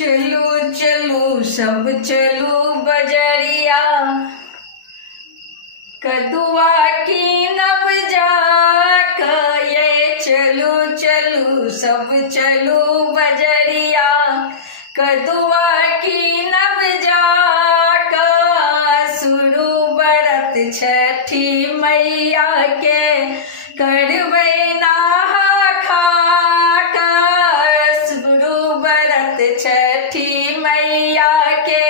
चलू चलू सब चलू बजरिया, कदुआ की नब जाक। ये चलू चलू सब चलू बजरिया, कदुआ की नब जाक। शुरू बरत छठी मैया के करबै नहा खाक। शुरू बरत छठी मैया के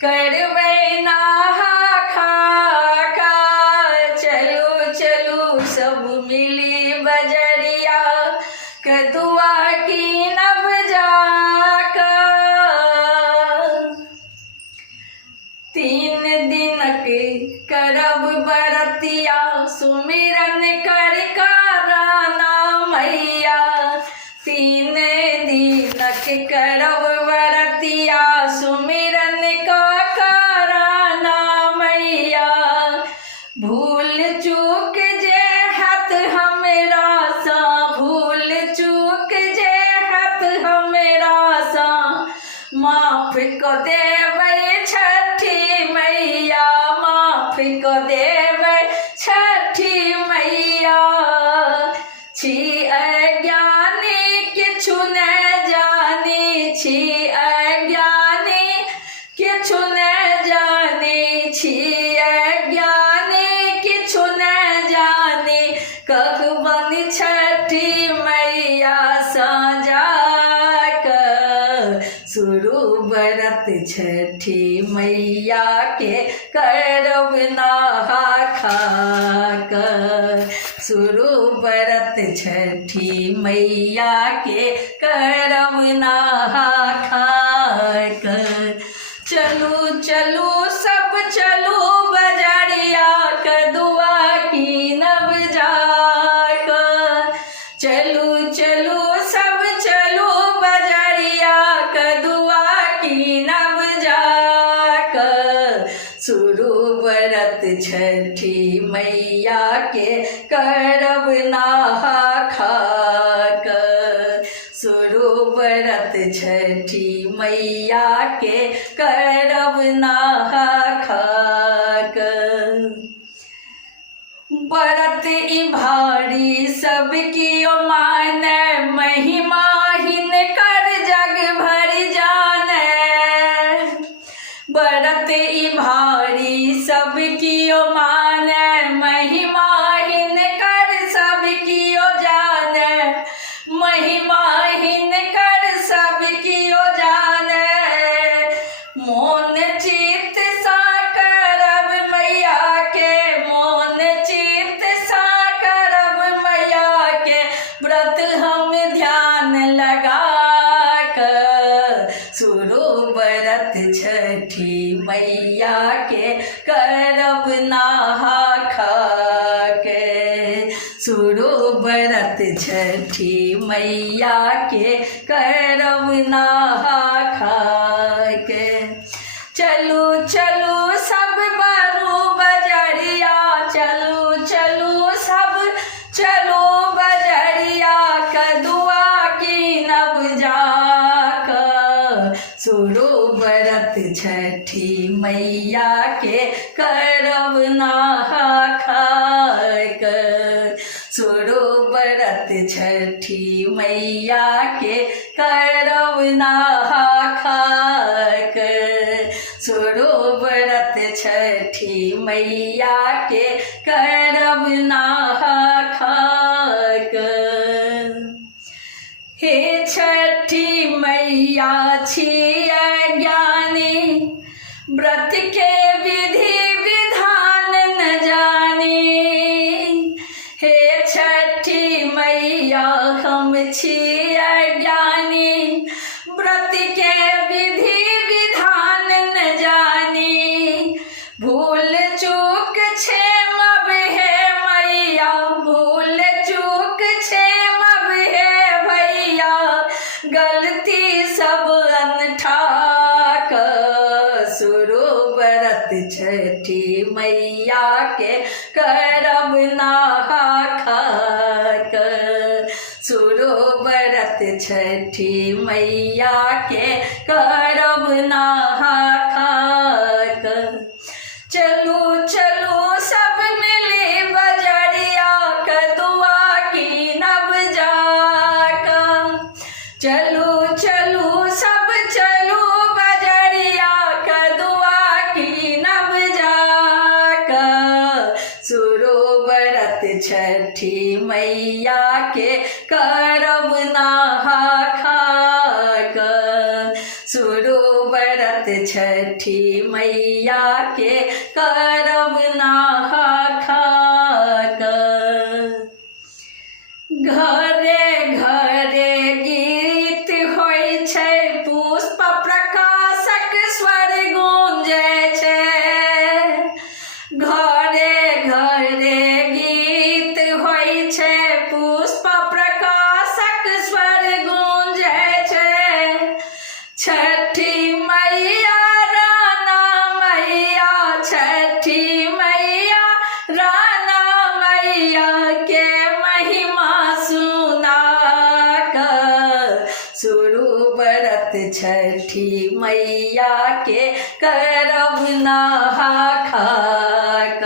करबै नहा खाक। चलू चलू सब मिली बजरिया, कदुआ की नब जाक। 3 दिनक करब बरतिया, सुमिरन कर कराना मैया। 3 दिनक करब बरतिया, सुमिरन का कराना मैया। भूल चूक जे हत हमरा सा, भूल चूक जे हत हमरा सा, माफ को देबै छठी मैया, माफ को देबै छठी मैया। छी अज्ञानी किछु नहि जानी, छी अज्ञानी किछु नहि जानी, छी अज्ञानी किछु नहि जानी। कहबनि छठी मैया साँझाक, शुरू बरत छठी मैया के करब नहा खाक। शुरू बरत छठी मैया के करब नहा खाक। चलू चलू सब चलू बजरिया, कदुआ की नब जाक। चलू चलू सब चलू बजरिया, कदुआ की नब जाक। शुरू बरत छठी मैया के करब नहा खाक। शुरू बरत छठी मैया के करब नहा खाक। बरत ई भारी सब कियो माने, महिमा हिनकर जग भर जाने। बरत ई भारी सब कियो माने, महिमा हिनकर सब कियो जाने। महिमा हिनकर सब कियो जाने। मोन चित सा करब मैया के, मोन चित सा करब मैया के, व्रत हम ध्यान लगाक। शुरू बरत छठी मैया के करब नहा खाक। शुरू बरत छठी मैया के करब नहा खाक। चलू चलू सब बरू बजरिया, चलू चलू सब चलू बजरिया, कदुआ की नब जाक। शुरू बरत छठी मैया के करब नहा खाक। शुरू बरत छठी मैया के करब नहा खाक। शुरू बरत छठी मैया के करब नहा खाक। हे छठी मैया छी अज्ञानी, व्रत के विधि विधान न जानी। हे छठी मैया हम छी अज्ञानी, व्रत के विधि विधान न जानी। भूल चूक क्षेमब है मैया, भूल चूक क्षेमब है भैया, गलती सब अनठाक। शुरू बरत छठी मैया के करब नहा खाक। शुरू बरत छठी मैया के करब नहा खाक। चलू चलू सब मिली बजरिया कदुआ की नब जाका। चलू चलू सब चलू बजरिया कदुआ की नब जाका। सुरो व्रत छठी मैया के करब नहा खाक। सुरो व्रत छठी मैया के करब नहा खाक। घरे घरे गीत होइ छै पुष्प प्रकाशक स्वर गूंजै छै। घरे घरे गीत होइ छै पुष्प प्रकाशक स्वर गूंजै छै। छठी मैया राना मैया छठी मैया राना मैया के महिमा सुनाक। सुरु व्रत छठी मैया के करब नहा खाक।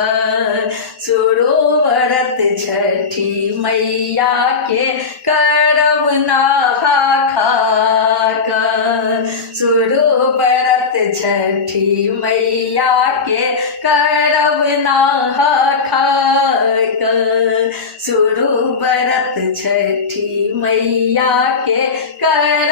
सुरु व्रत छठी मैया के करब नहा खाक। सुरु व्रत छठी मैया के करब नहा खाक। सुरु व्रत छठी मैया के कर